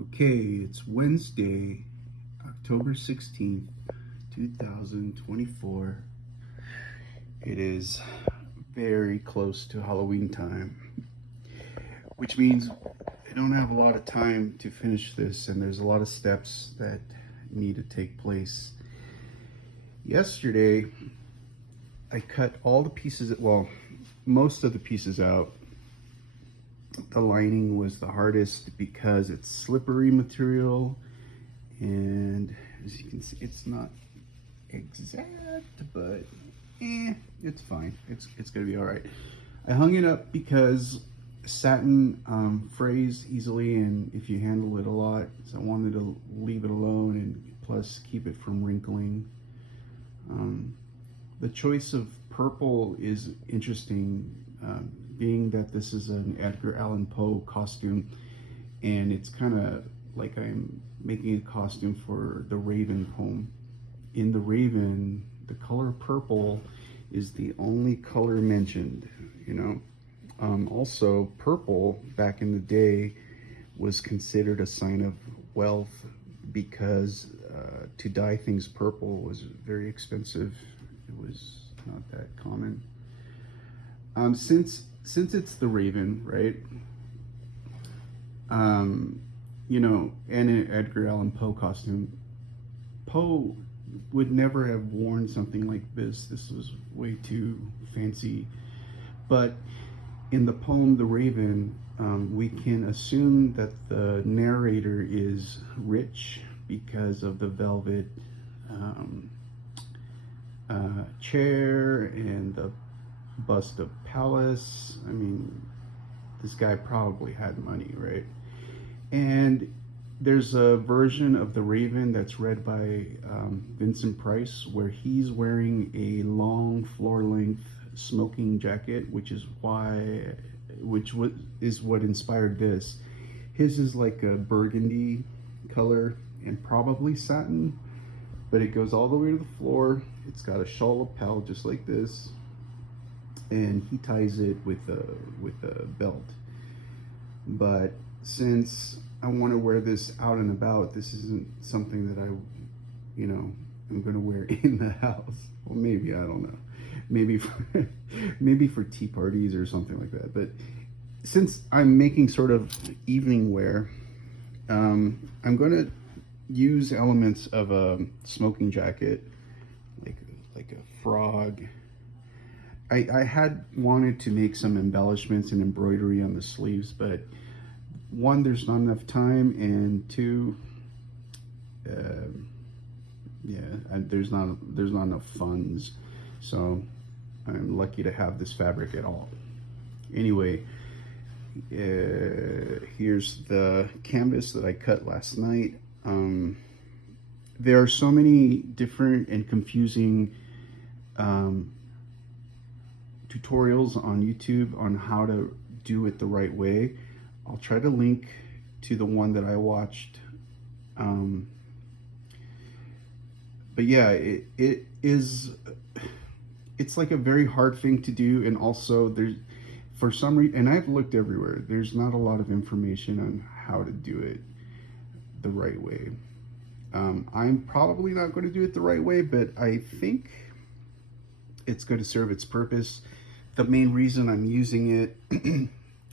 Okay, it's Wednesday, October 16th, 2024. It is very close to Halloween time, which means I don't have a lot of time to finish this, and there's a lot of steps that need to take place. Yesterday, I cut all the pieces, well, most of the pieces out. The lining was the hardest because it's slippery material, and as you can see, it's not exact, but it's fine. It's gonna be all right. I hung it up because satin frays easily, and if you handle it a lot, so I wanted to leave it alone and plus keep it from wrinkling. The choice of purple is interesting, being that this is an Edgar Allan Poe costume, and it's kind of like I'm making a costume for the Raven poem. In the Raven, the color purple is the only color mentioned, you know. Also, purple back in the day was considered a sign of wealth because to dye things purple was very expensive. It was not that common. Since it's the Raven, right? You know, and an Edgar Allan Poe costume, Poe would never have worn something like this. This was way too fancy. But in the poem The Raven, we can assume that the narrator is rich because of the velvet chair and the bust of Pallas. I mean, this guy probably had money, right? And there's a version of The Raven that's read by Vincent Price where he's wearing a long floor-length smoking jacket, which is what inspired this. His is like a burgundy color and probably satin, but it goes all the way to the floor. It's got a shawl lapel just like this, and he ties it with a belt. But since I want to wear this out and about, this isn't something that I'm going to wear in the house. Well, maybe, I don't know. Maybe for tea parties or something like that. But since I'm making sort of evening wear, I'm going to use elements of a smoking jacket, like a frog. I had wanted to make some embellishments and embroidery on the sleeves, but one, there's not enough time, and two, there's not enough funds. So I'm lucky to have this fabric at all. Anyway, here's the canvas that I cut last night. There are so many different and confusing tutorials on YouTube on how to do it the right way. I'll try to link to the one that I watched. But yeah, it's like a very hard thing to do, and also there's, for some reason, and I've looked everywhere, there's not a lot of information on how to do it the right way. I'm probably not going to do it the right way, but I think it's going to serve its purpose. The main reason I'm using it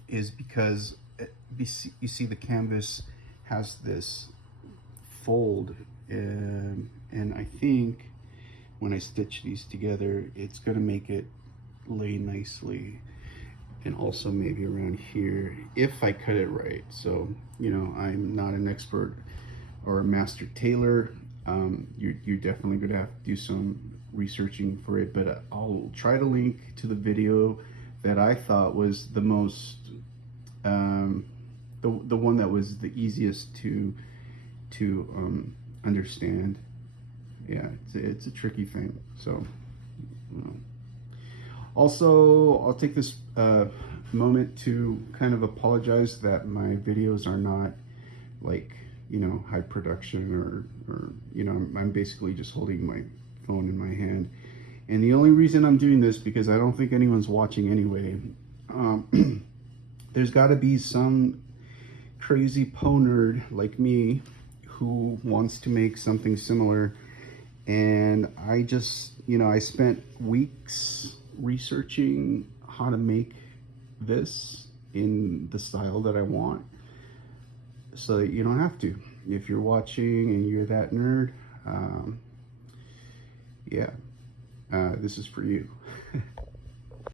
is because you see the canvas has this fold, and I think when I stitch these together, it's going to make it lay nicely, and also maybe around here if I cut it right. So, you know, I'm not an expert or a master tailor. You're definitely going to have to do some researching for it, but I'll try to link to the video that I thought was the most the one that was the easiest to understand. Yeah, it's a tricky thing. So, you know. Also, I'll take this moment to kind of apologize that my videos are not like, you know, high production, or you know, I'm basically just holding my phone in my hand. And the only reason I'm doing this, because I don't think anyone's watching anyway. There's got to be some crazy Poe nerd like me who wants to make something similar. And I just, I spent weeks researching how to make this in the style that I want so that you don't have to. If you're watching and you're that nerd, yeah, this is for you.